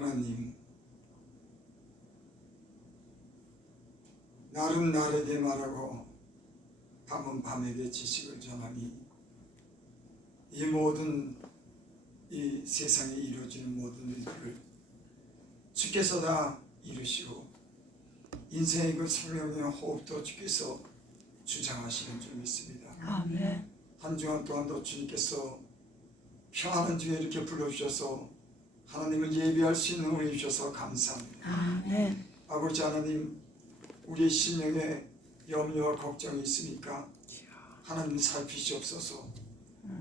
하나님, 날은 날에게 말하고 밤은 밤에게 지식을 전하니 이 모든 이 세상에 이루어지는 모든 일들을 주께서 다 이루시고 인생의 그 생명의 호흡도 주께서 주장하시는 줄 믿습니다. 아멘. 한 주간 동안도 주님께서 평안한 중에 이렇게 불러주셔서 하나님을 예배할 수 있는 은혜 주셔서 감사합니다. 아멘. 아버지 하나님, 우리의 심령에 염려와 걱정이 있으니까 하나님 살피시옵소서,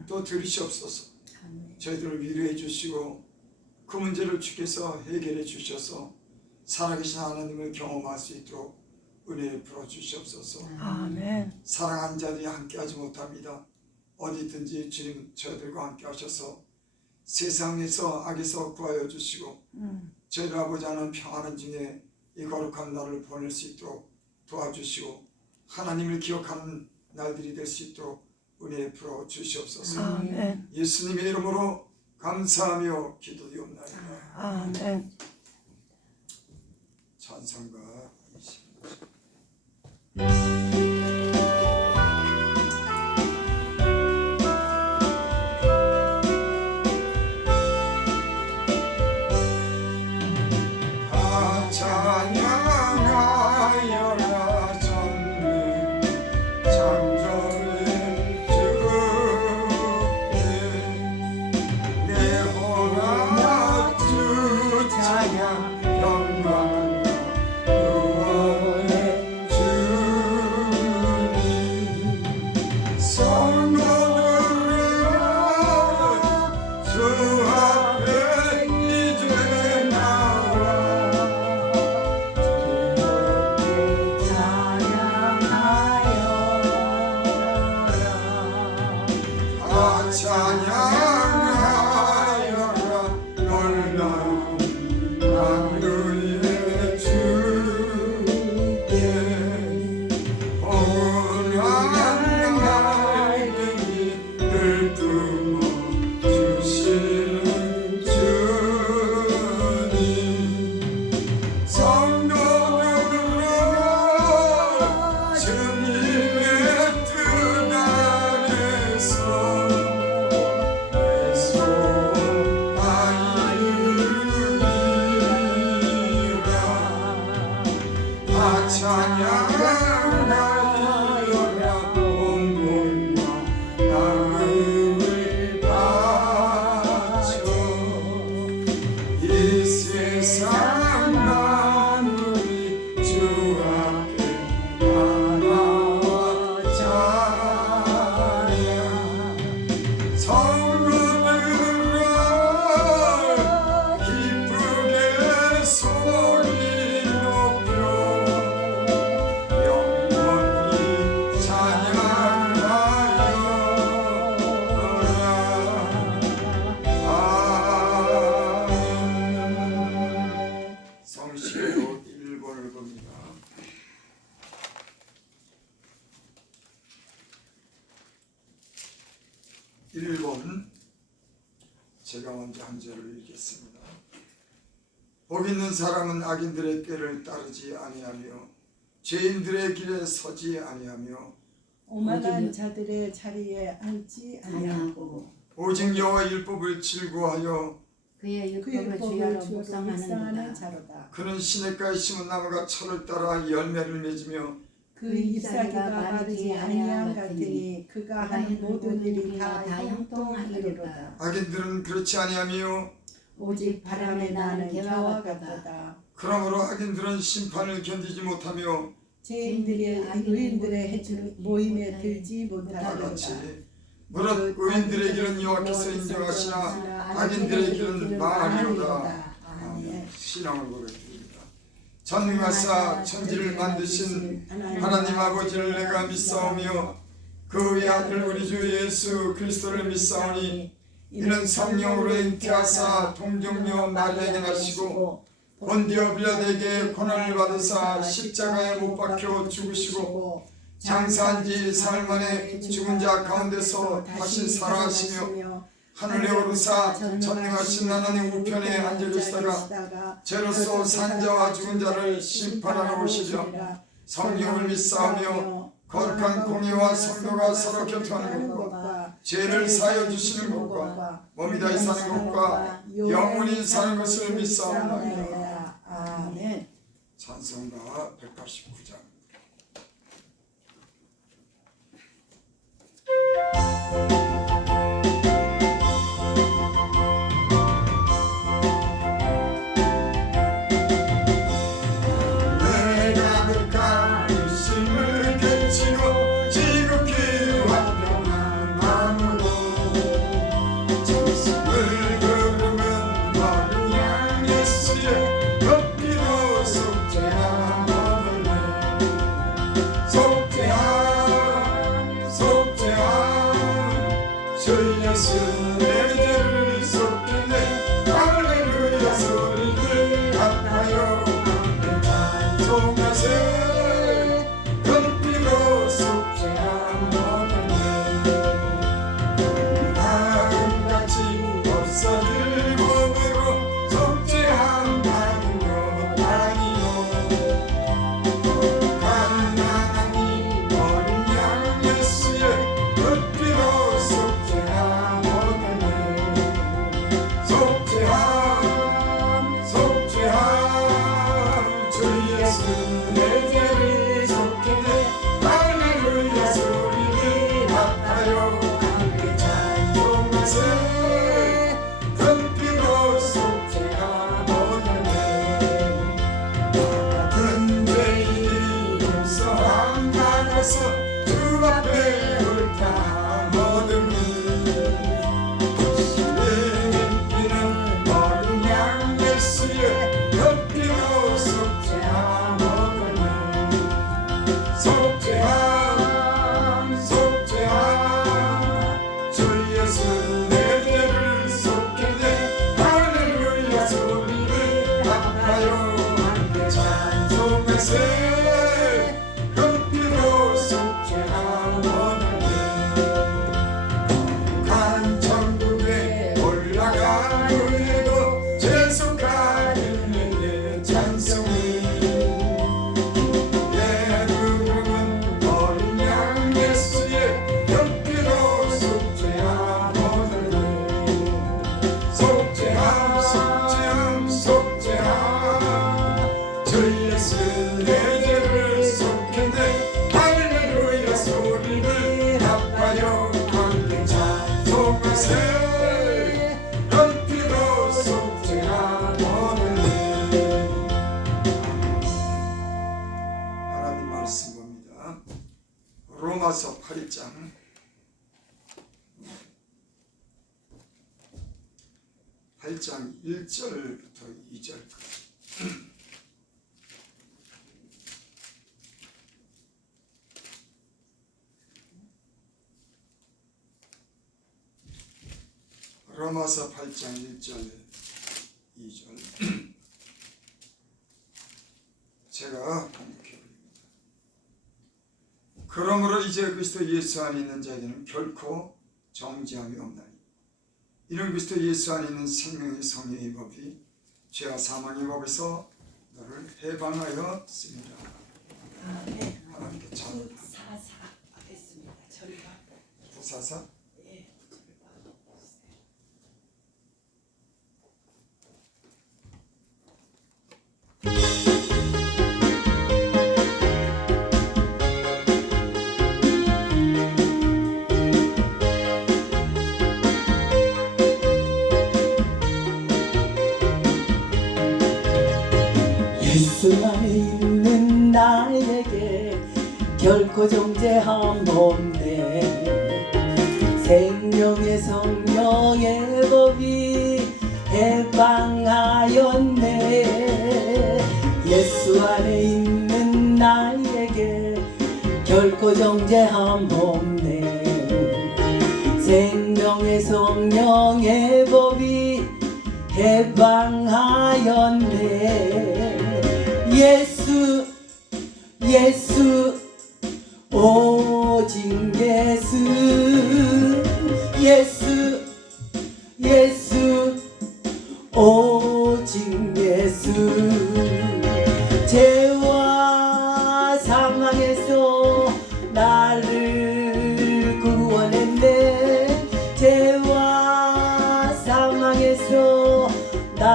또 들으시옵소서. 저희들을 위로해 주시고 그 문제를 주께서 해결해 주셔서 살아계신 하나님을 경험할 수 있도록 은혜 풀어 주시옵소서. 아멘. 사랑하는 자들이 함께하지 못합니다. 어디든지 주님 저희들과 함께 하셔서 세상에서 악에서 구하여 주시고 저희들 아버지 하나님 평안한 중에 이 거룩한 날을 보낼 수 있도록 도와주시고 하나님을 기억하는 날들이 될 수 있도록 은혜 풀어 주시옵소서. 아멘. 예수님의 이름으로 감사하며 기도드리옵나이다. 아멘. 찬송가 20. 찬양하여라 전능 창조의 주께 내 혼아 주 찬양 영광 구원의 주님 성도들아 주 앞에 이제 나와 찬양하여라 놀라운 하늘의 주께 온유한 날들이 들뜨고 주시는 주님 성도들아 주님의 뜻 안에서 찬양하여라 온 몸과 마음을 바쳐 이 세상 만물이 주 앞에 나와 찬양 성도들아 기쁘게 소리 높여 영원히 찬양하여라. 성시로 1번을 봅니다. 1번 제가 먼저 한 절을 읽겠습니다. 복 있는 사람은 악인들의 꾀를 따르지 아니하며 죄인들의 길에 서지 아니하며 오만한 자들의 자리에 앉지 아니하고 오직 여호와 율법을 즐거워하여 그의 그 율법을 율법을 주야로 주로 묵상하는 묵상하는 자다. 자로다. 그는 시냇가에 심은 나무가 철을 따라 열매를 맺으며 그 잎사귀가 마르지 아니함 같으니 그가 하는 모든 일이 다 형통하리로다. 악인들은 그렇지 아니하며 오직 바람에 나는 겨와 같도다. 그러므로 악인들은 심판을 견디지 못하며 죄인들의 의인들의 해줄 모임에 들지 다 못하리로다. 같이 무릇 의인들의 길은 여호와께서 인정하시나 악인들의 길은 망하리로다. 아멘. 신앙을 고백드립니다. 전능하사 천지를 만드신 하나님 아버지를 내가 믿사오며 그의 아들 우리 주 예수 그리스도를 믿사오니 이는 성령으로 잉태하사 동정녀 마리아에게 나시고 본디오 빌라도에게 고난을 받으사 십자가에 못 박혀 죽으시고 장사한 지 사흘 만에 죽은 자 가운데서 다시 살아나시며 하늘에 오르사 전능하신 하나님 우편에 앉아 계시다가 죄로서 산자와 죽은 자를 심판하러 오시려 성령을 믿사오며 거룩한 공의와 성도가 서로 교통하는 것과 죄를 사하여 주시는 것과 몸이 다시 사는 것과 영원히 사는 것을 믿사옵나이다. 아멘. 찬송가 189장. 하나님 말씀 봅니다. 로마서 8장 1절부터 2절까지. 로마서 8장 1절 2절. 제가 번역해드립니다. 그러므로 이제 그리스도 예수 안에 있는 자에게는 결코 정죄함이 없나니 이는 그리스도 예수 안에 있는 생명의 성령의 법이 죄와 사망의 법에서 너를 해방하였습니다. 아멘. 하나님께 찬양합니다. 944 하겠습니다. 절반. 944? 예, 절반. 예수 안에 있는 나에게 결코 정죄함 없네. 생명의 성령의 법이 해방하였네. 예수 안에 있는 나에게 결코 정죄함 없네. 생명의 성령의 법이 해방하였네. 예수 예수 오직 예수 예수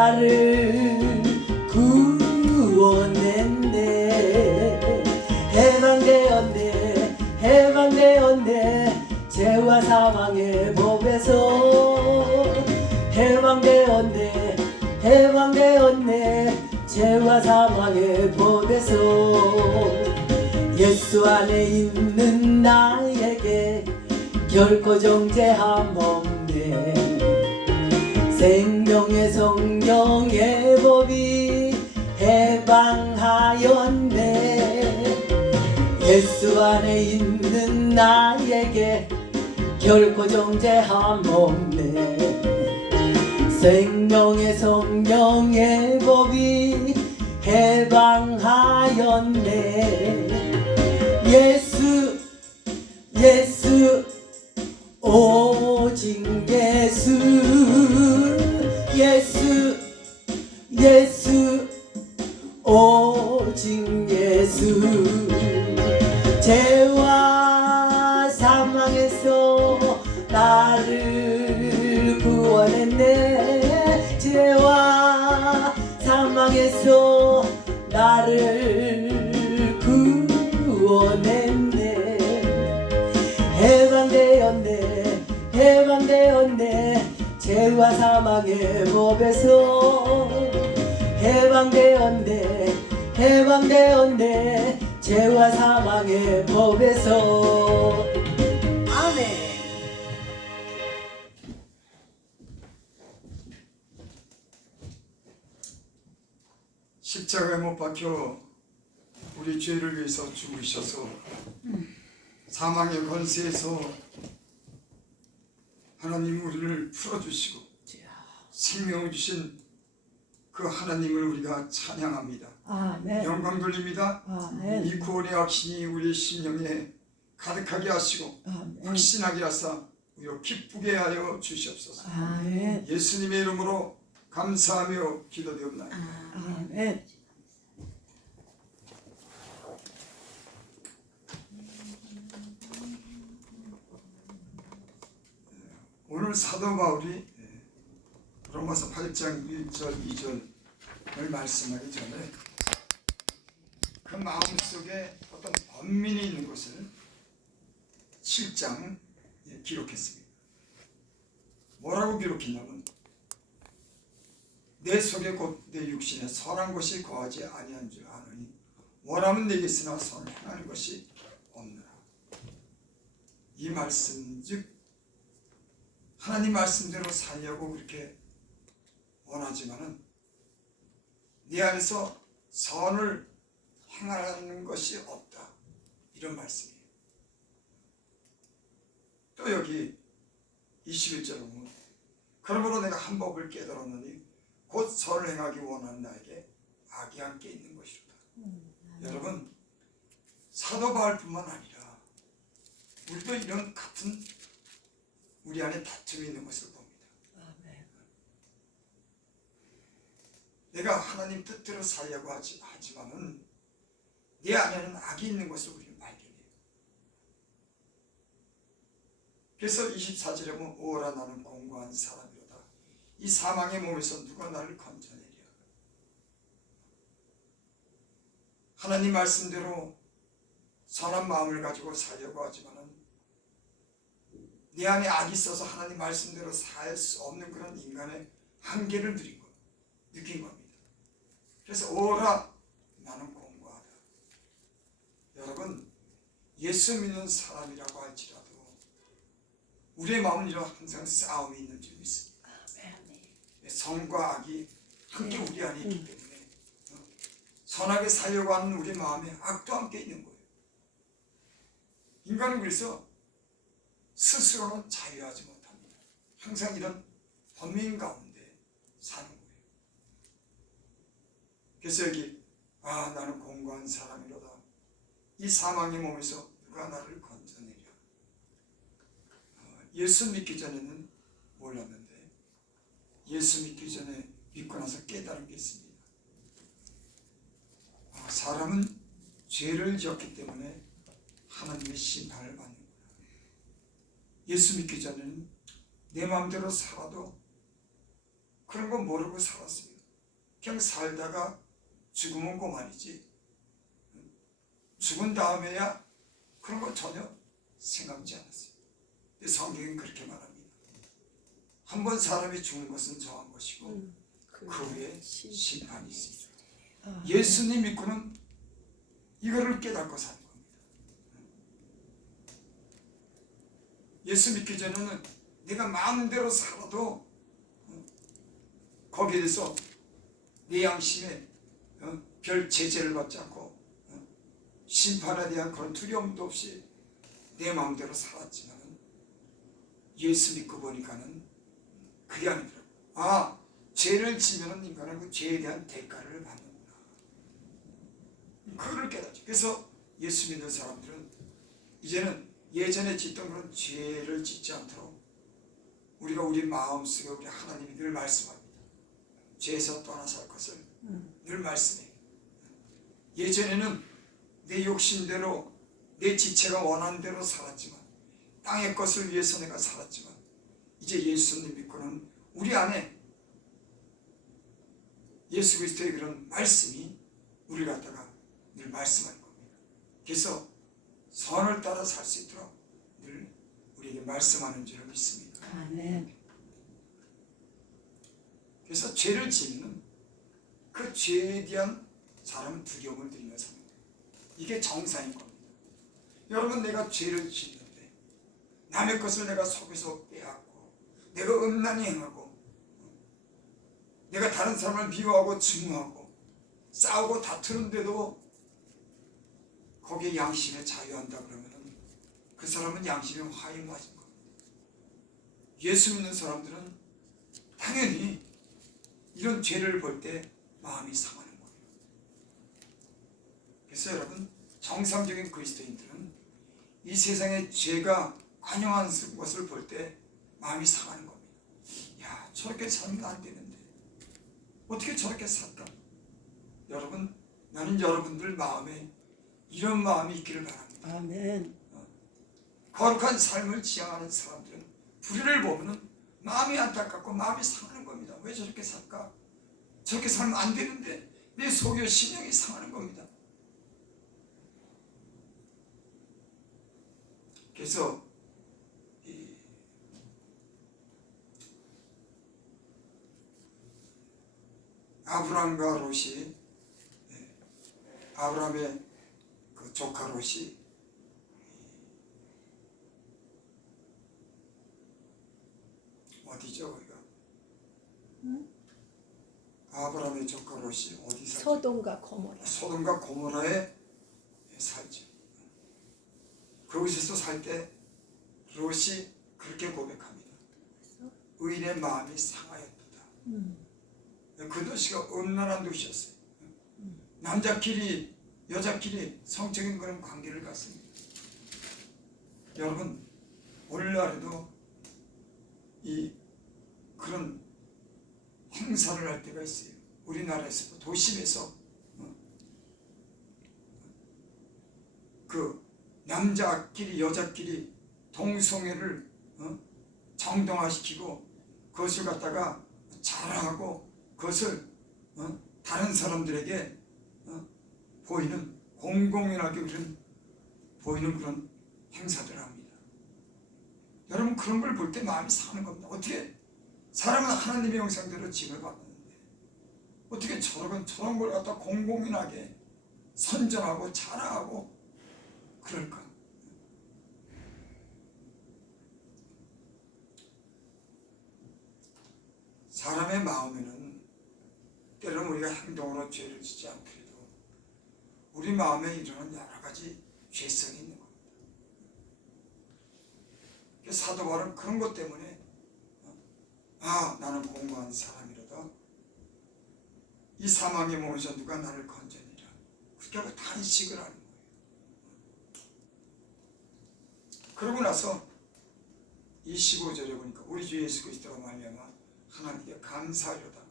나를 구원했네. 해방되었네, 해방되었네. 죄와 사망의 법에서 해방되었네, 해방되었네. 죄와 사망의 법에서 예수 안에 있는 나에게 결코 정죄함 없네. 생명의 성령의 법이 해방하였네. 예수 안에 있는 나에게 결코 정죄함 없네. 생명의 성령의 법이 해방하였네. 예수 예수 오직 예수 예수 예수 오직 예수. 죄와 사망에서 나를 구원했네. 죄와 사망에서 나를 구원했네. 해방되었네, 해방되었네. 죄와 사망의 법에서 해방되었네, 해방되었네. 죄와 사망의 법에서. 아멘. 십자가에 못 박혀 우리 죄를 위해서 죽으셔서 사망의 권세에서 하나님 우리를 풀어주시고 생명을 주신 그 하나님을 우리가 찬양합니다. 아멘. 영광 돌립니다. 아멘. 이 구원의 확신이 우리 심령에 가득하게 하시고 아멘. 확신하게 하사 우리로 기쁘게 하여 주시옵소서. 아멘. 예수님의 이름으로 감사하며 기도드립니다. 아멘. 오늘 사도 바울이 로마서 8장 1절 2절을 말씀하기 전에 그 마음속에 어떤 번민이 있는 것을 7장 기록했습니다. 뭐라고 기록했냐면 내 속에 곧 내 육신에 선한 것이 거하지 아니한 줄 아느니 원하면 내게 있으나 선을 행하는 것이 없느라. 이 말씀 즉 하나님 말씀대로 살려고 그렇게 원하지만은 네 안에서 선을 행하는 것이 없다. 이런 말씀이에요. 또 여기 21절에 보면 그러므로 내가 한 법을 깨달았느니 곧 선을 행하기 원하는 나에게 악이 함께 있는 것이로다. 여러분 사도 바울뿐만 아니라 우리도 이런 같은 우리 안에 다툼이 있는 것을 봅니다. 내가 하나님 뜻대로 살려고 하지만은 내 안에는 악이 있는 것을 우리는 발견해요. 그래서 24절에 보면 오라 나는 공고한 사람이로다. 이 사망의 몸에서 누가 나를 건져내랴. 하나님 말씀대로 선한 마음을 가지고 살려고 하지만은 내 안에 악이 있어서 하나님 말씀대로 살 수 없는 그런 인간의 한계를 느낀 겁니다. 그래서 오라 나는 공고하다. 여러분 예수 믿는 사람이라고 할지라도 우리의 마음은 이런 항상 싸움이 있는 줄 믿습니다. 선과 악이 함께 우리 안에 있기 때문에 선하게 살려고 하는 우리 마음에 악도 함께 있는 거예요. 인간은 그래서 스스로는 자유하지 못합니다. 항상 이런 번민 가운데 사는 거예요. 그래서 여기 나는 공고한 사람이로다. 이 사망의 몸에서 누가 나를 건져내랴. 예수 믿기 전에는 몰랐는데 예수 믿기 전에 믿고 나서 깨달은 게 있습니다. 사람은 죄를 지었기 때문에 하나님의 심판을 받는 거예요. 예수 믿기 전에는 내 마음대로 살아도 그런 거 모르고 살았어요. 그냥 살다가 죽으면 그만이지. 죽은 다음에야 그런 거 전혀 생각지 않았어요. 근데 성경은 그렇게 말합니다. 한 번 사람이 죽는 것은 정한 것이고 그 후에 심판이 있습니다. 예수님 믿고는 이거를 깨닫고 사는 겁니다. 예수 믿기 전에는 내가 마음대로 살아도 거기에 대해서 내 양심에 별 제재를 받지 않고 심판에 대한 그런 두려움도 없이 내 마음대로 살았지만 예수 믿고 보니까는 그게 아니더라고요. 아, 죄를 지면은 인간은 그 죄에 대한 대가를 받는구나. 그걸 깨닫죠. 그래서 예수 믿는 사람들은 이제는 예전에 짓던 그런 죄를 짓지 않도록 우리가 우리 마음속에 우리 하나님이 늘 말씀합니다. 죄에서 떠나서 할 것을 늘 말씀해요. 예전에는 내 욕심대로 내 지체가 원하는 대로 살았지만 땅의 것을 위해서 내가 살았지만 이제 예수님 믿고는 우리 안에 예수 그리스도의 그런 말씀이 우리 갖다가 늘 말씀하는 겁니다. 그래서 선을 따라 살 수 있도록 늘 우리에게 말씀하는 줄을 믿습니다. 아멘. 그래서 죄를 지으면 그 죄에 대한 사람은 두려움을 들이며 삽니다. 이게 정상인 겁니다. 여러분, 내가 죄를 짓는데 남의 것을 내가 속에서 빼앗고 내가 음란히 행하고 내가 다른 사람을 미워하고 증오하고 싸우고 다투는데도 거기에 양심에 자유한다 그러면 그 사람은 양심에 화에 맞은 겁니다. 예수 믿는 사람들은 당연히 이런 죄를 볼 때 마음이 상하는 거예요. 그래서 여러분, 정상적인 그리스도인들은 이 세상에 죄가 관영한 것을 볼 때 마음이 상하는 겁니다. 야, 저렇게 살면 안 되는데 어떻게 저렇게 살까? 여러분, 나는 여러분들 마음에 이런 마음이 있기를 바랍니다. 아멘. 거룩한 삶을 지향하는 사람들은 불의를 보면 마음이 안타깝고 마음이 상하는 겁니다. 왜 저렇게 살까? 저렇게 살면 안 되는데 내 속여 심령이 상하는 겁니다. 그래서 아브라함과 롯이, 아브라함의 그 조카 롯이 어디죠? 우리가 아브라함의 조카 롯이 어디 살죠? 소돔과 고모라. 소돔과 고모라에 살죠. 그곳에서 살 때 롯이 그렇게 고백합니다. 의인의 마음이 상하였도다. 그 도시가 음란한 도시였어요. 남자끼리 여자끼리 성적인 그런 관계를 갖습니다. 여러분, 오늘날에도 이 그런 행사를 할 때가 있어요. 우리나라에서도 도심에서 그 남자끼리 여자끼리 동성애를 정당화시키고 그것을 갖다가 자랑하고 그것을 다른 사람들에게 보이는 공공연하게 보이는 그런 행사들을 합니다. 여러분, 그런 걸 볼 때 마음이 상하는 겁니다. 어떻게 사람은 하나님의 형상대로 지음을 받았는데 어떻게 저런 걸 갖다 공공연하게 선전하고 자랑하고 그럴까? 사람의 마음에는 때로는 우리가 행동으로 죄를 짓지 않더라도 우리 마음에 일어나는 여러 가지 죄성이 있는 겁니다. 사도 바울은 그런 것 때문에 나는 공고한 사람이로다. 이 사망의 몸에서 누가 나를 건져내리라. 그렇게 하고 탄식을 하는 거예요. 그러고 나서 이 15절에 보니까 우리 주 예수 그리스도로 말미암아 하나님께 감사하려다.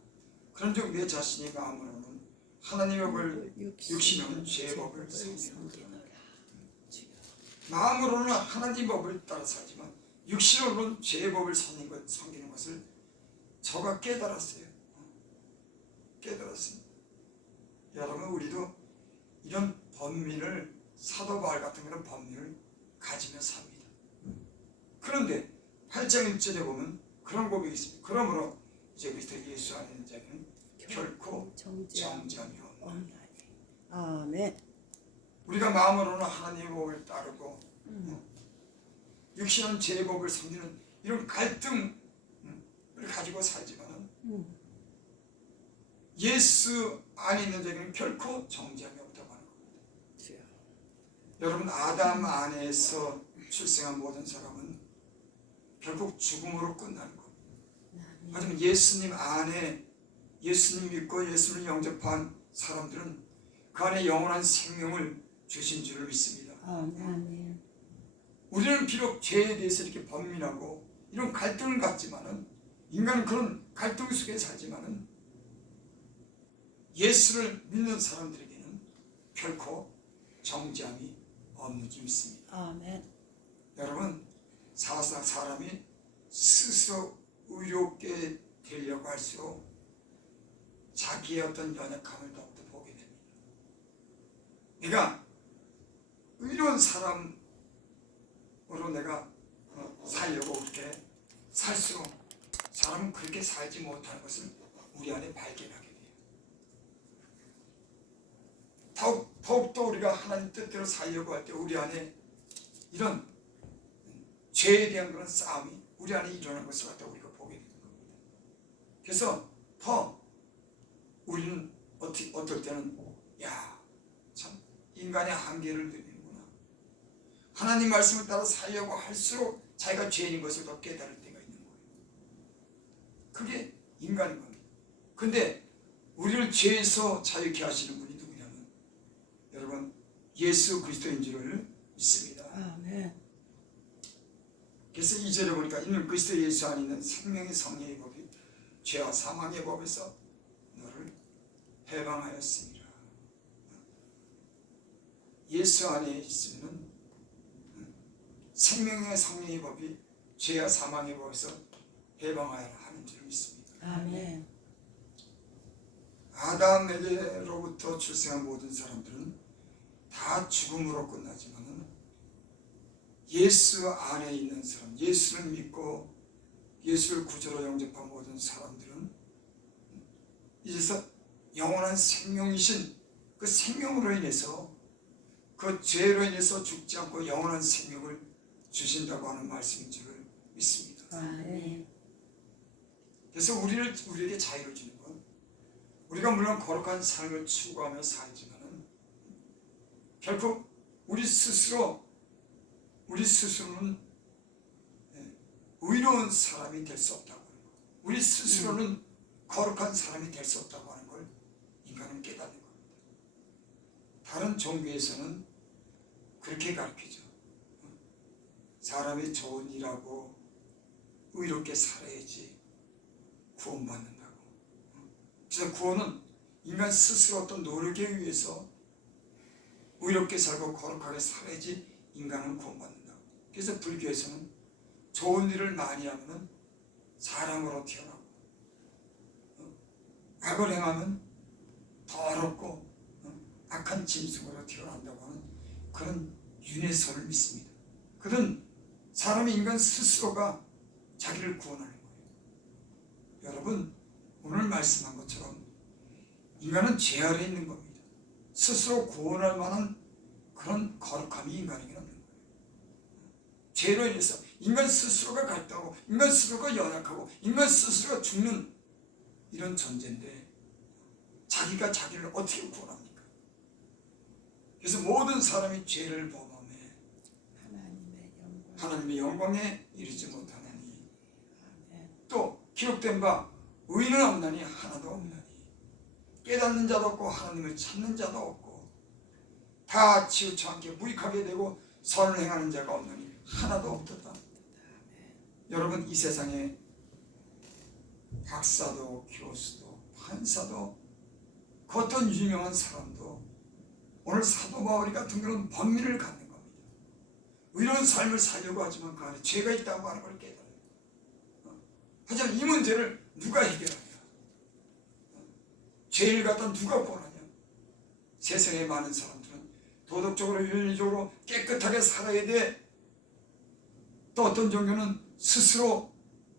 그런즉 내 자신이 마음으로는 하나님의 법을 육신은 죄의 법을 섬기노라. 마음으로는 하나님 법을 따라 살지만 육신으로는 죄의 법을 섬기는 것을 저가 깨달았어요. 깨달았습니다. 여러분, 우리도 이런 번민을, 사도 바울 같은 그런 번민을 가지며 삽니다. 그런데 8장 1절에 보면 그런 고백이 있습니다. 그러므로 이제 그리스도 예수 안에 있는 자는 결코 정죄함이 없나니. 아멘. 우리가 마음으로는 하나님의 법을 따르고 육신은 제 법을 섬기는 이런 갈등을 가지고 살지만 예수 안에 있는 자에게는 결코 정죄함이 없다고 하는 겁니다. 여러분, 아담 안에서 출생한 모든 사람은 결국 죽음으로 끝나는 겁니다. 하지만 예수님 안에, 예수님 믿고 예수를 영접한 사람들은 그 안에 영원한 생명을 주신 줄을 믿습니다. 아멘. 우리는 비록 죄에 대해서 이렇게 번민하고 이런 갈등을 갖지만은, 인간은 그런 갈등 속에 살지만은 예수를 믿는 사람들에게는 결코 정죄함이 없는 줄 믿습니다. 아멘. 여러분, 사실상 사람이 스스로 의롭게 되려고 할수록 자기의 어떤 연약함을 더욱더 보게 됩니다. 내가 의로운 사람으로 내가 살려고 그렇게 살수록 사람은 그렇게 살지 못하는 것을 우리 안에 발견하게 돼요. 더욱더 우리가 하나님 뜻대로 살려고 할 때 우리 안에 이런 죄에 대한 그런 싸움이 우리 안에 일어난 것을 갖다 우리가 보게 되는 겁니다. 그래서 더 우리는 어떨 때는 참 인간의 한계를 느끼는구나. 하나님 말씀을 따라 살려고 할수록 자기가 죄인인 것을 더 깨달을 때가 있는 거예요. 그게 인간인 겁니다. 근데 우리를 죄에서 자유케 하시는 분이 누구냐면 여러분, 예수 그리스도인 줄을 믿습니다. 아멘. 그래서 2절에 보니까 이는 그리스도 예수 안에 있는 생명의 성령의 법이 죄와 사망의 법에서 너를 해방하였습니다. 예수 안에 있으면 생명의 성령의 법이 죄와 사망의 법에서 해방하여 하는 줄 믿습니다. 아멘. 아담에게로부터 출생한 모든 사람들은 다 죽음으로 끝나지만 예수 안에 있는 사람, 예수를 믿고 예수를 구주로 영접한 모든 사람들은 이제서 영원한 생명이신 그 생명으로 인해서, 그 죄로 인해서 죽지 않고 영원한 생명을 주신다고 하는 말씀인 줄을 믿습니다. 아멘. 그래서 우리에게 자유를 주는 건, 우리가 물론 거룩한 삶을 추구하며 살지만 결국 우리 스스로는 의로운 사람이 될 수 없다고 하는 것, 우리 스스로는 거룩한 사람이 될 수 없다고 하는 걸 인간은 깨닫는 겁니다. 다른 종교에서는 그렇게 가르치죠. 사람이 좋은 일하고 의롭게 살아야지 구원받는다고. 그래서 구원은 인간 스스로 어떤 노력에 의해서 의롭게 살고 거룩하게 살아야지 인간은 구원받는다고. 그래서 불교에서는 좋은 일을 많이 하면 사람으로 태어나고, 악을 행하면 더럽고 악한 짐승으로 태어난다고 하는 그런 윤회설을 믿습니다. 그런 사람이 인간 스스로가 자기를 구원하는 거예요. 여러분, 오늘 말씀한 것처럼 인간은 죄 아래 있는 겁니다. 스스로 구원할 만한 그런 거룩함이 인간에게는 없는 거예요. 죄로 인해서 인간 스스로가 갈등하고, 인간 스스로가 연약하고, 인간 스스로가 죽는 이런 존재인데 자기가 자기를 어떻게 구원합니까? 그래서 모든 사람이 죄를 범함해 하나님의 영광에 이르지 못하나니, 또 기록된 바 의인은 없나니 하나도 없나니, 깨닫는 자도 없고 하나님을 찾는 자도 없고 다 치우쳐 함께 무익하게 되고 선을 행하는 자가 없나니 하나도 없도다. 여러분, 이 세상에 박사도 교수도 판사도 그 어떤 유명한 사람도 오늘 사도 바울이 같은 그런 번민을 갖는 겁니다. 의로운 삶을 살려고 하지만 그 안에 죄가 있다고 하는 걸 깨달아요. 하지만 이 문제를 누가 해결하냐? 죄를 갖다 누가 구원하냐? 세상에 많은 사람들은 도덕적으로 윤리적으로 깨끗하게 살아야 돼. 또 어떤 종교는 스스로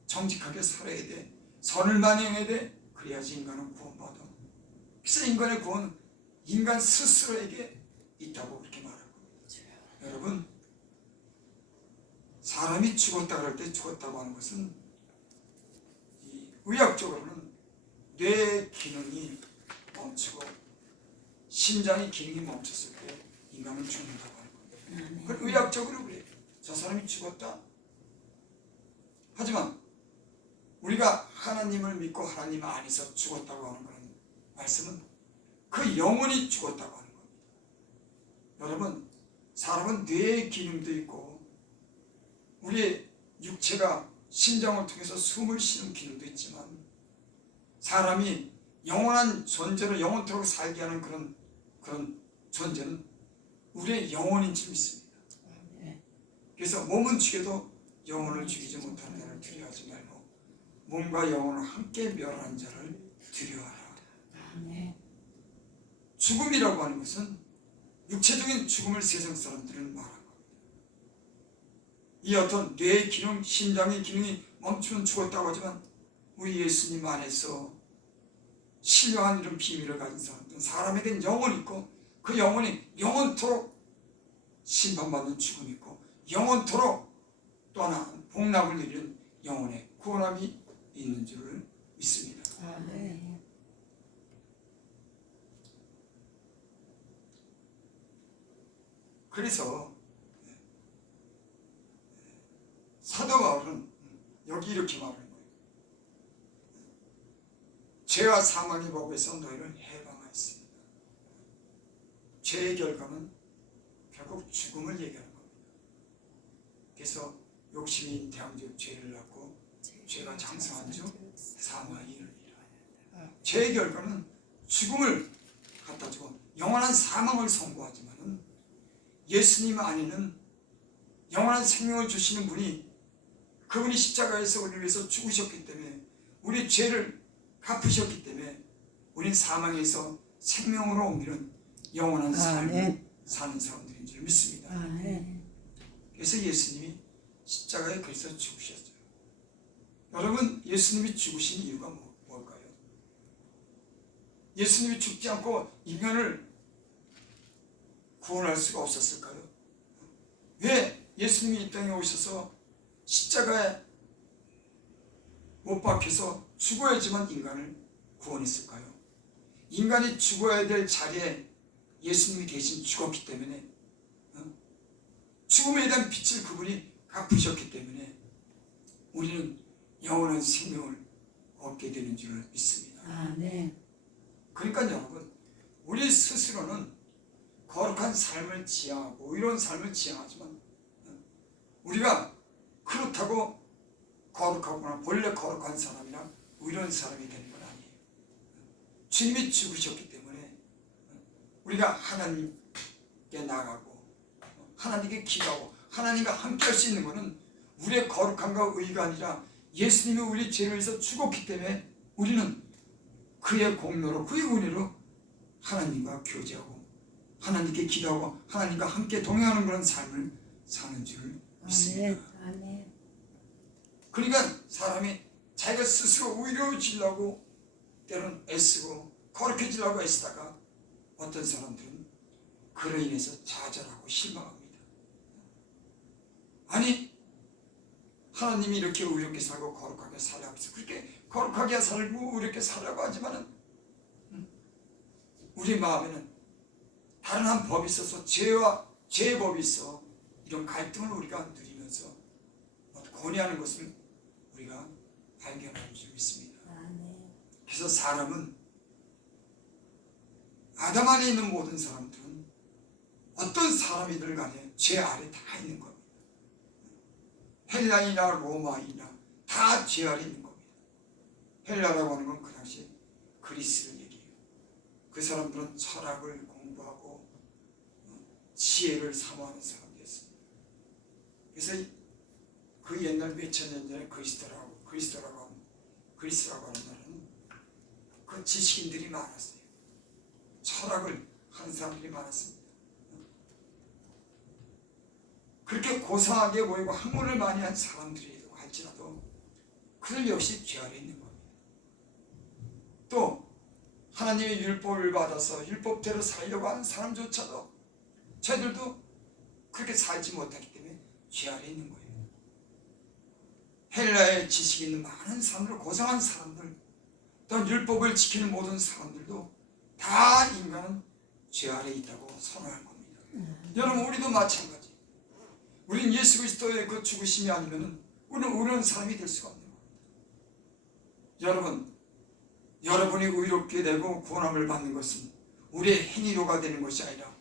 정직하게 살아야 돼. 선을 많이 해야 돼. 그래야지 인간은 구원받아. 그래서 인간의 구원은 인간 스스로에게 있다고 그렇게 말하고. 여러분, 사람이 죽었다 그럴 때 죽었다고 하는 것은 이 의학적으로는 뇌 기능이 멈추고 심장의 기능이 멈췄을 때 인간은 죽는다고 하는 겁니다. 그건 의학적으로 그래. 저 사람이 죽었다. 하지만 우리가 하나님을 믿고 하나님 안에서 죽었다고 하는 그런 말씀은 그 영혼이 죽었다고 하는 겁니다. 여러분, 사람은 뇌의 기능도 있고 우리의 육체가 심장을 통해서 숨을 쉬는 기능도 있지만 사람이 영원한 존재로 영원토록 살게 하는 그런 존재는 우리의 영혼인 줄 믿습니다. 그래서 몸은 죽여도 영혼을 죽이지 못하는 자를 두려워하지 말고 몸과 영혼을 함께 멸하는 자를 두려워하라. 죽음이라고 하는 것은 육체적인 죽음을 세상 사람들은 말하는 겁니다. 이 어떤 뇌의 기능, 심장의 기능이 멈추면 죽었다고 하지만 우리 예수님 안에서 신령한 이런 비밀을 가진 사람들은 사람에겐 영혼이 있고 그 영혼이 영원토록 심판받는 죽음이 있고 영원토록 또 하나 복락을 누리는 영혼의 구원함이 있는 줄을 믿습니다. 아멘. 그래서 사도 바울은 여기 이렇게 말하는 거예요. 죄와 사망의 법에서 너희를 해방하였습니다. 죄의 결과는 결국 죽음을 얘기하는 겁니다. 그래서 욕심이 잉태한 죄를 낳고 죄가 장성한 주 사망이 이르리라. 죄의 결과는 죽음을 갖다 주고 영원한 사망을 선고하지만은 예수님 안에는 영원한 생명을 주시는 분이 그분이 십자가에서 우리를 위해서 죽으셨기 때문에 우리 죄를 갚으셨기 때문에 우리는 사망에서 생명으로 옮기는 영원한 삶을 사는 사람들인 줄 믿습니다. 그래서 예수님이 십자가에 그래서 죽으셨어요. 여러분, 예수님이 죽으신 이유가 뭘까요? 예수님이 죽지 않고 인간을 구원할 수가 없었을까요? 왜 예수님이 이 땅에 오셔서 십자가에 못 박혀서 죽어야지만 인간을 구원했을까요? 인간이 죽어야 될 자리에 예수님이 대신 죽었기 때문에 죽음에 대한 빛을 그분이 갚으셨기 때문에 우리는 영원한 생명을 얻게 되는 줄을 믿습니다. 그러니까 여러분, 우리 스스로는 거룩한 삶을 지향하고 의로운 삶을 지향하지만 우리가 그렇다고 거룩하거나 본래 거룩한 사람이나 의로운 사람이 되는 건 아니에요. 주님이 죽으셨기 때문에 우리가 하나님께 나가고 하나님께 기도하고 하나님과 함께 할 수 있는 것은 우리의 거룩함과 의가 아니라 예수님이 우리 죄를 위해서 죽었기 때문에 우리는 그의 공로로 그의 은혜로 하나님과 교제하고 하나님께 기도하고 하나님과 함께 동행하는 그런 삶을 사는 줄 믿습니다. 그러니까 사람이 자기가 스스로 의로워지려고 때로는 애쓰고 거룩해지려고 애쓰다가 어떤 사람들은 그로 인해서 좌절하고 실망합니다. 아니, 하나님이 이렇게 의롭게 살고 거룩하게 살라고 해서 그렇게 거룩하게 살고 의롭게 살라고 하지만은 우리 마음에는 다른 한 법이 있어서 죄와 죄의 법이 있어 이런 갈등을 우리가 누리면서 고뇌하는 것을 우리가 발견하는 줄 믿습니다. 그래서 사람은 아담 안에 있는 모든 사람들은 어떤 사람이든 간에 죄 아래 다 있는 겁니다. 헬라이나 로마이나 다 죄 아래 있는 겁니다. 헬라라고 하는 건 그 당시 그리스를 얘기해요. 그 사람들은 철학을 공부하고 지혜를 사모하는 사람들이었습니다. 그래서 그 옛날 몇천 년 전에 그리스라고 하는 나라는 그 그 지식인들이 많았어요. 철학을 한 사람들이 많았습니다. 그렇게 고상하게 보이고 학문을 많이 한 사람들이라고 할지라도 그들 역시 죄 아래 있는 겁니다. 또 하나님의 율법을 받아서 율법대로 살려고 하는 사람조차도 저희들도 그렇게 살지 못하기 때문에 죄 아래 있는 거예요. 헬라의 지식이 있는 많은 사람들, 고상한 사람들, 또 율법을 지키는 모든 사람들도 다 인간은 죄 아래 있다고 선언할 겁니다. 여러분, 우리도 마찬가지. 우리는 예수 그리스도의 그 죽으심이 아니면 우리는 의로운 사람이 될 수가 없는 겁니다. 여러분, 여러분이 의롭게 되고 구원함을 받는 것은 우리의 행위로가 되는 것이 아니라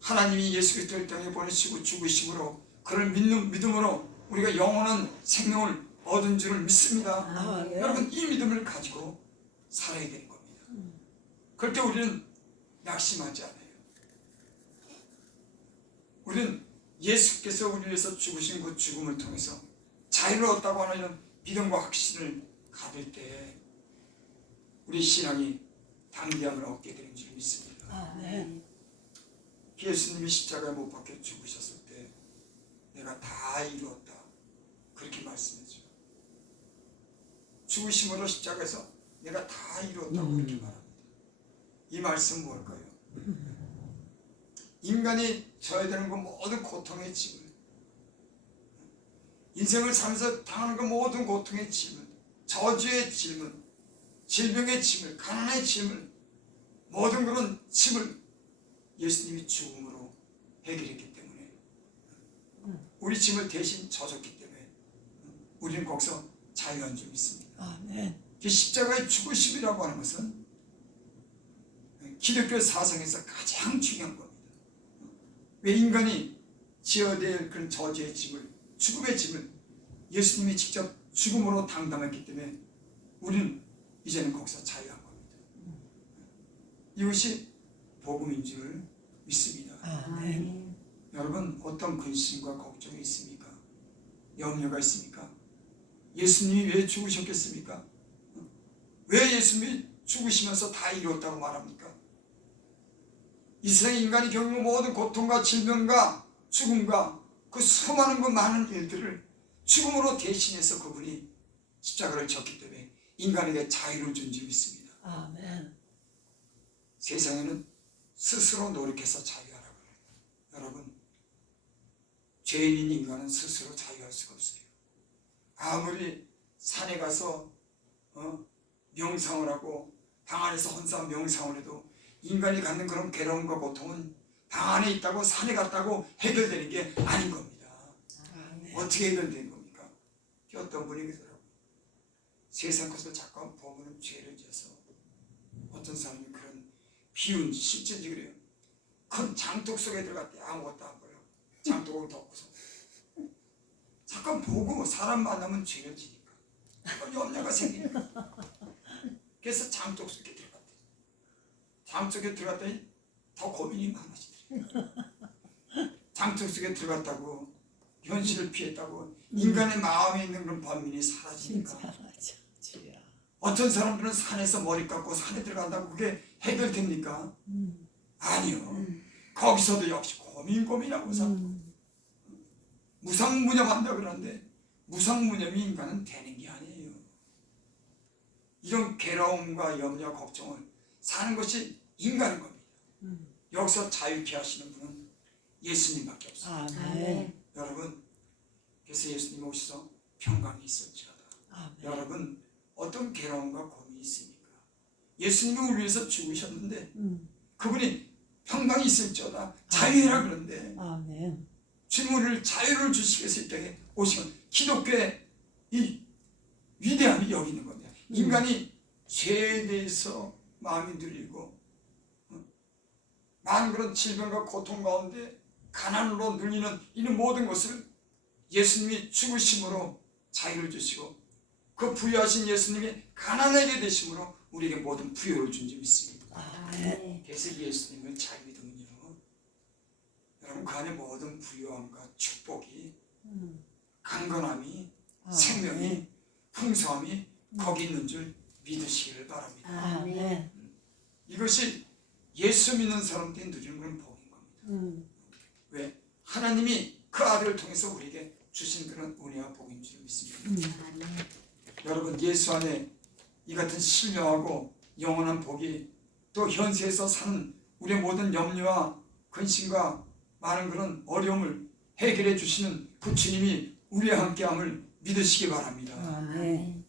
하나님이 예수 그리스도를 땅에 보내시고 죽으심으로 그를 믿는 믿음으로 우리가 영원한 생명을 얻은 줄을 믿습니다. 아, 예. 여러분, 이 믿음을 가지고 살아야 되는 겁니다. 그럴 때 우리는 낙심하지 않아요. 우리는 예수께서 우리를 위해서 죽으신 그 죽음을 통해서 자유를 얻다고 하는 이런 믿음과 확신을 가질 때 우리 신앙이 담대함을 얻게 되는 줄 믿습니다. 아멘. 예수님이 십자가에 못 박혀 죽으셨을 때 내가 다 이루었다 그렇게 말씀했죠. 죽으심으로 십자가에서 내가 다 이루었다고 그렇게 말합니다. 이 말씀은 뭘까요? 인간이 져야 되는 그 모든 고통의 짐을, 인생을 살면서 당하는 그 모든 고통의 짐을, 저주의 짐을, 질병의 짐을, 가난의 짐을, 모든 그런 짐을 예수님이 죽음으로 해결했기 때문에 우리 짐을 대신 져줬기 때문에 우리는 거기서 자유한 줄 믿습니다. 아멘. 십자가의 죽으심이라고 하는 것은 기독교 사상에서 가장 중요한 겁니다. 왜 인간이 지어야 될 그런 저주의 짐을, 죽음의 짐을 예수님이 직접 죽음으로 당당했기 때문에 우리는 이제는 거기서 자유한 겁니다. 이것이 복음인 줄 믿습니다. 아멘. 여러분, 어떤 근심과 걱정이 있습니까? 염려가 있습니까? 예수님이 왜 죽으셨겠습니까? 왜 예수님이 죽으시면서 다 이루었다고 말합니까? 이 세상의 인간이 겪는 모든 고통과 질병과 죽음과 그 수많은 그 많은 일들을 죽음으로 대신해서 그분이 십자가를 졌기 때문에 인간에게 자유를 준 줄 믿습니다. 아멘. 세상에는 스스로 노력해서 자유하라고 해요. 여러분, 죄인인 인간은 스스로 자유할 수가 없어요. 아무리 산에 가서 명상을 하고 방 안에서 혼자 명상을 해도 인간이 갖는 그런 괴로움과 고통은 방 안에 있다고 산에 갔다고 해결되는 게 아닌 겁니다. 아멘. 어떻게 해결된 겁니까? 어떤 분이 그러더라고요. 세상 것을 자꾸 보면 죄를 지어서 어떤 사람이 그런 비운 실제지 그래요. 큰 장독 속에 들어갔대. 아무것도 안 보여. 장독을 덮고서 잠깐 보고 사람 만나면 죄를 지니까 염려가 생기니까 그래서 장독 속에 들어갔대. 장 속에 들어갔더니 더 고민이 많아지더래요. 장독 속에 들어갔다고 현실을 피했다고 인간의 마음에 있는 그런 번민이 사라지니까 진짜 맞아. 주야. 어떤 사람들은 산에서 머리 깎고 산에 들어간다고 그게 해결됩니까? 아니요. 거기서도 역시 고민하고서 무상무념한다 그러는데 무상무념이 인간은 되는 게 아니에요. 이런 괴로움과 염려, 걱정을 사는 것이 인간인 겁니다. 여기서 자유케 하시는 분은 예수님밖에 없습니다. 아멘. 여러분, 그래서 예수님 오셔서 평강이 있을지어다. 아멘. 여러분, 어떤 괴로움과 고민이 있습니까? 예수님이 우리 위해서 죽으셨는데 그분이 평강이 있을지어다 자유해라 그런데 아멘. 주님을 자유를 주시겠을 때 오시면 기독교의 이 위대함이 여기 있는 겁니다. 인간이 죄에 대해서 마음이 눌리고 많은 그런 질병과 고통 가운데 가난으로 눌리는 이런 모든 것을 예수님이 죽으심으로 자유를 주시고 그 부유하신 예수님이 가난하게 되심으로 우리에게 모든 부유를 준 줄 믿습니다. 아멘. 그래서 예수님을 잘 믿으면요, 여러분 그 안에 모든 부유함과 축복이, 강건함이, 생명이, 풍성함이 거기 있는 줄 믿으시기를 바랍니다. 아멘. 이것이 예수 믿는 사람들이 누리는 그런 복인 겁니다. 왜? 하나님이 그 아들을 통해서 우리에게 주신 그런 은혜와 복인 줄 믿습니다. 여러분, 예수 안에 이 같은 신령하고 영원한 복이 또 현세에서 사는 우리의 모든 염려와 근심과 많은 그런 어려움을 해결해 주시는 그 주님이 우리와 함께함을 믿으시기 바랍니다. 아멘.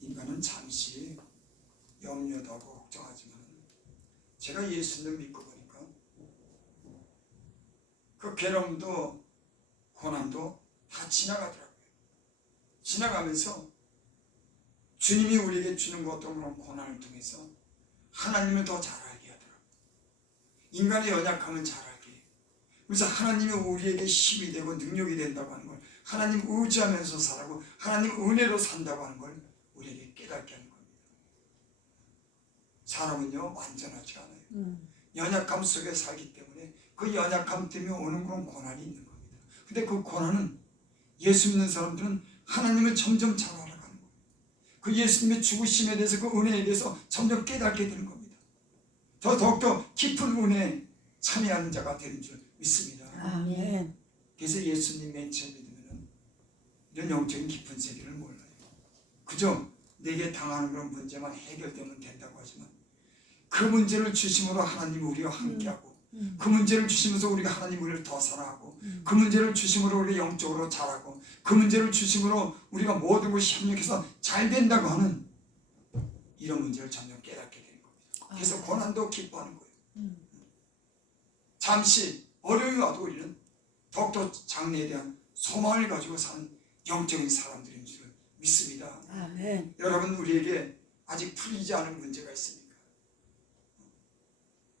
인간은 잠시 염려도 하고 걱정하지만 제가 예수님을 믿고 보니까 그 괴로움도 고난도 다 지나가더라고요. 지나가면서 주님이 우리에게 주는 어떤 그런 고난을 통해서 하나님을 더 잘 알게 하더라고요. 인간의 연약함은 잘 알게 해요. 그래서 하나님이 우리에게 힘이 되고 능력이 된다고 하는 걸, 하나님 의지하면서 살고 하나님 은혜로 산다고 하는 걸 우리에게 깨닫게 하는 겁니다. 사람은요 완전하지 않아요. 연약함 속에 살기 때문에 그 연약함 때문에 오는 그런 고난이 있는 겁니다. 근데 그 고난은 예수 믿는 사람들은 하나님을 점점 잘 알아가는 거예요. 그 예수님의 죽으심에 대해서 그 은혜에 대해서 점점 깨닫게 되는 겁니다. 더욱더 깊은 은혜에 참여하는 자가 되는 줄 믿습니다. 아멘. 그래서 예수님 맨 처음 믿으면 이런 영적인 깊은 세계를 몰라요. 그저 내게 당하는 그런 문제만 해결되면 된다고 하지만 그 문제를 주심으로 하나님이 우리와 함께하고 그 문제를 주시면서 우리가 하나님 우리를 더 사랑하고 그 문제를 주심으로 우리가 영적으로 자라고 그 문제를 주심으로 우리가 모든 것이 협력해서 잘 된다고 하는 이런 문제를 점점 깨닫게 되는 겁니다. 그래서 고난도 기뻐하는 거예요. 잠시 어려움이 와도 우리는 더욱더 장래에 대한 소망을 가지고 사는 영적인 사람들인 줄 믿습니다. 아멘. 여러분, 우리에게 아직 풀리지 않은 문제가 있습니까?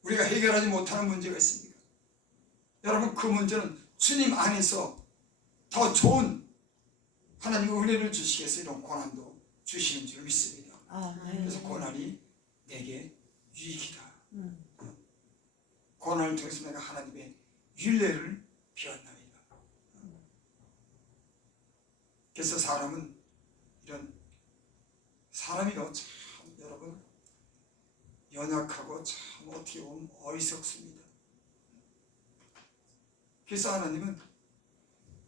우리가 해결하지 못하는 문제가 있습니까? 여러분, 그 문제는 주님 안에서 더 좋은 하나님의 은혜를 주시기 위해서 이런 고난도 주시는 줄 믿습니다. 아멘. 그래서 고난이 내게 유익이다. 고난을 통해서 내가 하나님의 율례를 배웠나이다. 그래서 사람은 이런 사람이요 참 여러분 연약하고 참 어떻게 보면 어리석습니다. 그래서 하나님은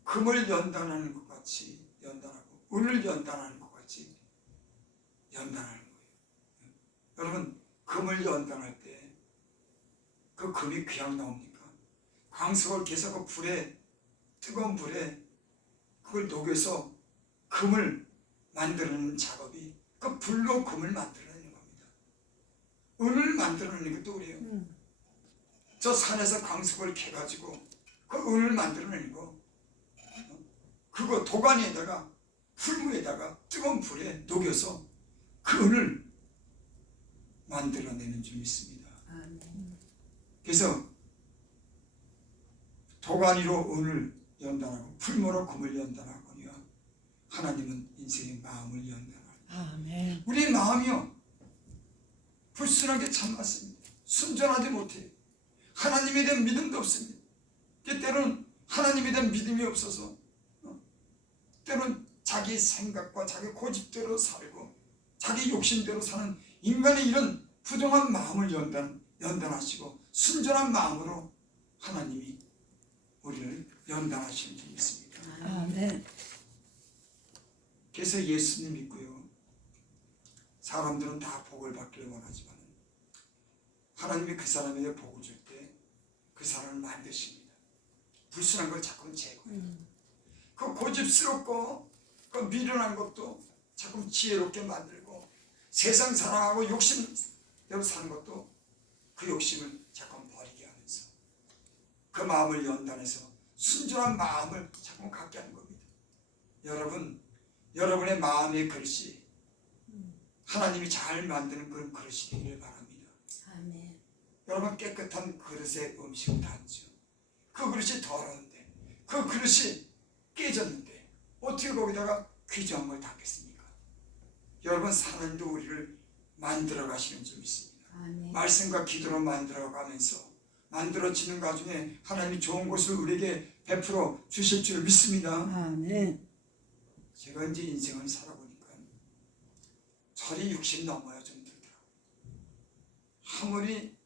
금을 연단하는 것 같이 연단하고 은을 연단하는 것 같이 연단하는 거예요. 여러분, 금을 연단할 때 그 금이 그냥 나옵니까? 광석을 계속 그 불에, 뜨거운 불에 그걸 녹여서 금을 만들어내는 작업이 그 불로 금을 만들어내는 겁니다. 은을 만들어내는 것도 그래요. 저 산에서 광석을 캐가지고 그 은을 만들어내는 거, 그거 도가니에다가 풀무에다가 뜨거운 불에 녹여서 그 은을 만들어내는 줄 믿습니다. 그래서 도가니로 은을 연단하고 풀무로 금을 연단하거니와 하나님은 인생의 마음을 연단하고 아멘. 우리의 마음이요 불순하게 참 맞습니다. 순전하지 못해요. 하나님에 대한 믿음도 없습니다. 때로는 하나님에 대한 믿음이 없어서 때로는 자기 생각과 자기 고집대로 살고 자기 욕심대로 사는 인간의 이런 부정한 마음을 연단하시고 순전한 마음으로 하나님이 우리를 연단하시는 줄 믿습니다. 아멘. 그래서 예수님 믿고요. 사람들은 다 복을 받기를 원하지만 하나님이 그 사람에게 복을 줄 때 그 사람을 만드십니다. 불순한 걸 자꾸 제거해요. 그 고집스럽고 그 미련한 것도 자꾸 지혜롭게 만들고 세상 사랑하고 욕심대로 사는 것도 그 욕심을 자꾸 버리게 하면서 그 마음을 연단해서 순전한 마음을 자꾸 갖게 하는 겁니다. 여러분, 여러분의 마음의 그릇이 하나님이 잘 만드는 그런 그릇이 되기를 바랍니다. 아멘. 여러분, 깨끗한 그릇에 음식을 담죠. 그 그릇이 더러운데, 그 그릇이 깨졌는데 어떻게 거기다가 귀중한 걸 담겠습니까? 여러분, 하나님도 우리를 만들어 가시는 줄 믿습니다. 아멘. 말씀과 기도로 만들어 가면서 만들어지는 가중에 하나님이 좋은 것을 우리에게 베풀어 주실 줄 믿습니다. 아멘. 제가 이제 인생을 살아보니까 철이 60 넘어야 좀 들더라고요. 아무리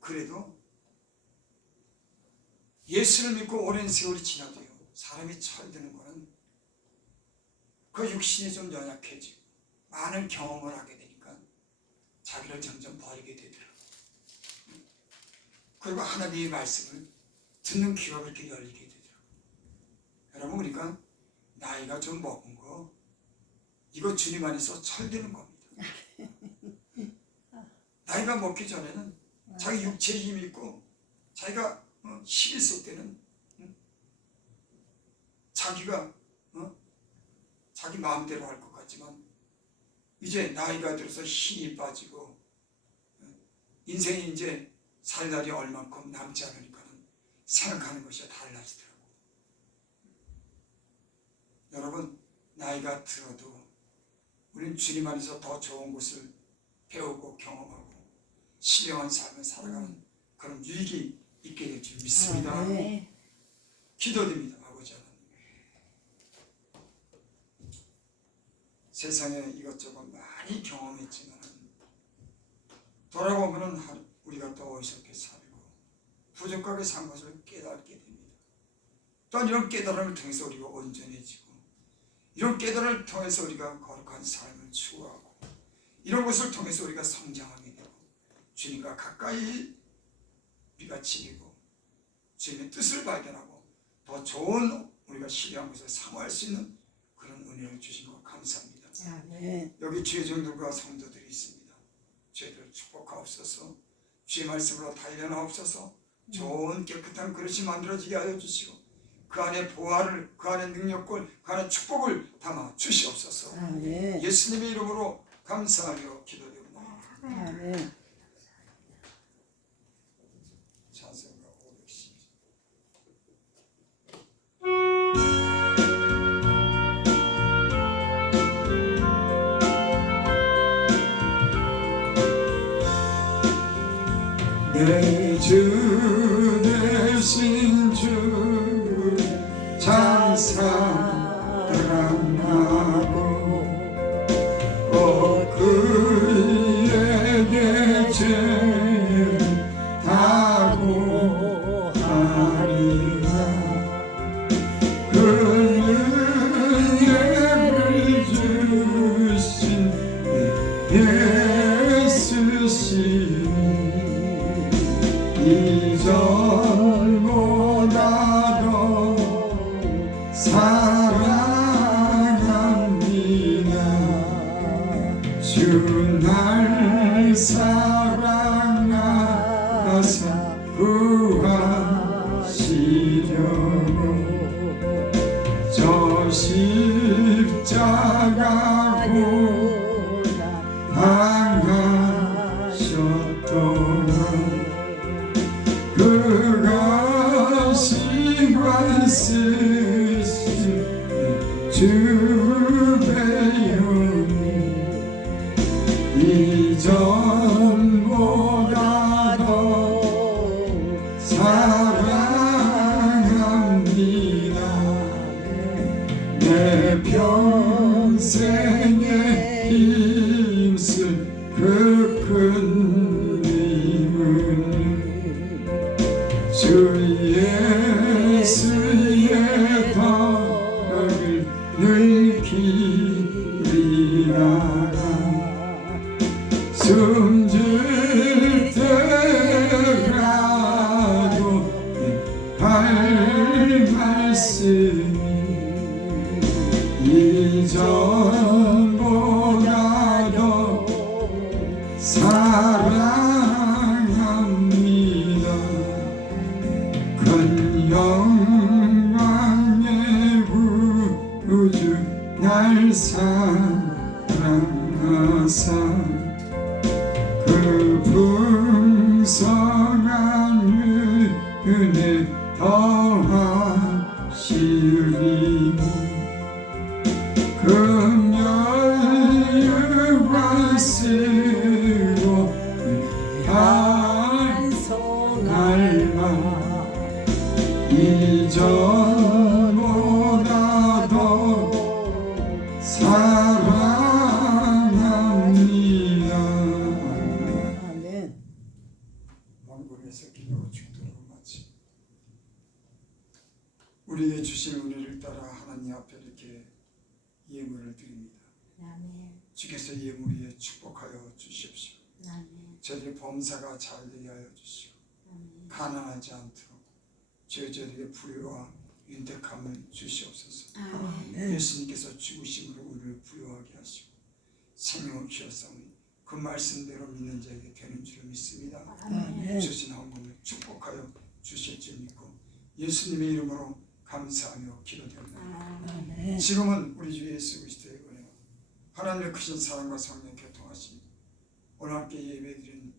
그래도 예수를 믿고 오랜 세월이 지나도요, 사람이 철드는 거는 그 육신이 좀 연약해지고 많은 경험을 하게 되니까 자기를 점점 버리게 되더라고요. 그리고 하나님의 말씀을 듣는 귀가 그렇게 열리게 되더라고요. 여러분, 그러니까 나이가 좀 먹은 거 이거 주님 안에서 철드는 겁니다. 나이가 먹기 전에는 자기 육체에 힘이 있고 자기가 11세 때는 자기가 자기 마음대로 할 것 같지만 이제 나이가 들어서 힘이 빠지고 인생이 이제 살 날이 얼만큼 남지 않으니까는 생각하는 것이 달라지더라고요. 여러분, 나이가 들어도 우리는 주님 안에서 더 좋은 것을 배우고 경험하고 신령한 삶을 살아가는 그런 유익이 있게 될 줄 믿습니다. 네. 기도드립니다. 아버지 하나님, 세상에 이것저것 많이 경험했지만 돌아보면 우리가 더 어리석게 살고 부족하게 산 것을 깨닫게 됩니다. 또한 이런 깨달음을 통해서 우리가 온전해지고 이런 깨달음을 통해서 우리가 거룩한 삶을 추구하고 이런 것을 통해서 우리가 성장하게 되고 주님과 가까이 우리가 지키고 주님의 뜻을 발견하고 더 좋은 우리가 신뢰한 것을 사모할 수 있는 그런 은혜를 주신 것 감사합니다. 네. 여기 죄종들과 성도들이 있습니다. 죄를 축복하옵소서. 주의 말씀으로 단련하옵소서. 좋은 깨끗한 그릇이 만들어지게 하여 주시고 그 안에 보화를, 그 안에 능력을, 그 안에 축복을 담아 주시옵소서. 네. 예수님의 이름으로 감사하며 기도드립니다. 네. 찬송가 510. 내 주 되신 주 참 사랑하고 꼭 그에게 죄 다고 하리라. 그 은혜를 주신 예수시니 이전보다도 사랑합니다. 주 날 사랑하사 구하시려고 저 십자가 고당하셨던 그가 시관 쓰신 주 배우니 이전보다도 사랑합니다. 내 평생에 힘쓸 그 큰 힘은 주 예수의 덕을 늘 기리다가 숨질 때라도 할 말씀이 이전보다도 사랑합니다. 큰 영광의 구주 날 사랑하사 그 풍성한 은혜 더하시리니 금연유관 쓰고 반송할만 이전보다도 사랑합니다. 우리에게 주신 은혜를 따라 하나님 앞에 이렇게 예물을 드립니다. 아멘. 주께서 예물 위에 축복하여 주십시오. 아멘. 저희들의 범사가 잘 되게 하여 주시고 아멘. 가난하지 않도록 저희들에게 부유와 윤택함을 주시옵소서. 아멘. 예수님께서 죽으심으로 우리를 부유하게 하시고 생명을 주셨사오니 그 말씀대로 믿는 자에게 되는 줄을 믿습니다. 아멘. 주신 헌금을 축복하여 주실 줄 믿고 예수님의 이름으로 감사하며 기도드립니다. 아멘. 지금은 우리 주 예수 그리스도의 은혜와 하나님의 크신 사랑과 성령의 교통하심 오늘 함께 예배드린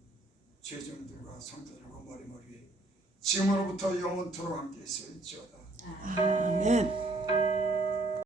죄종들과 성도들과 머리머리에 지금으로부터 영원토록 함께 있을지어다. 아멘.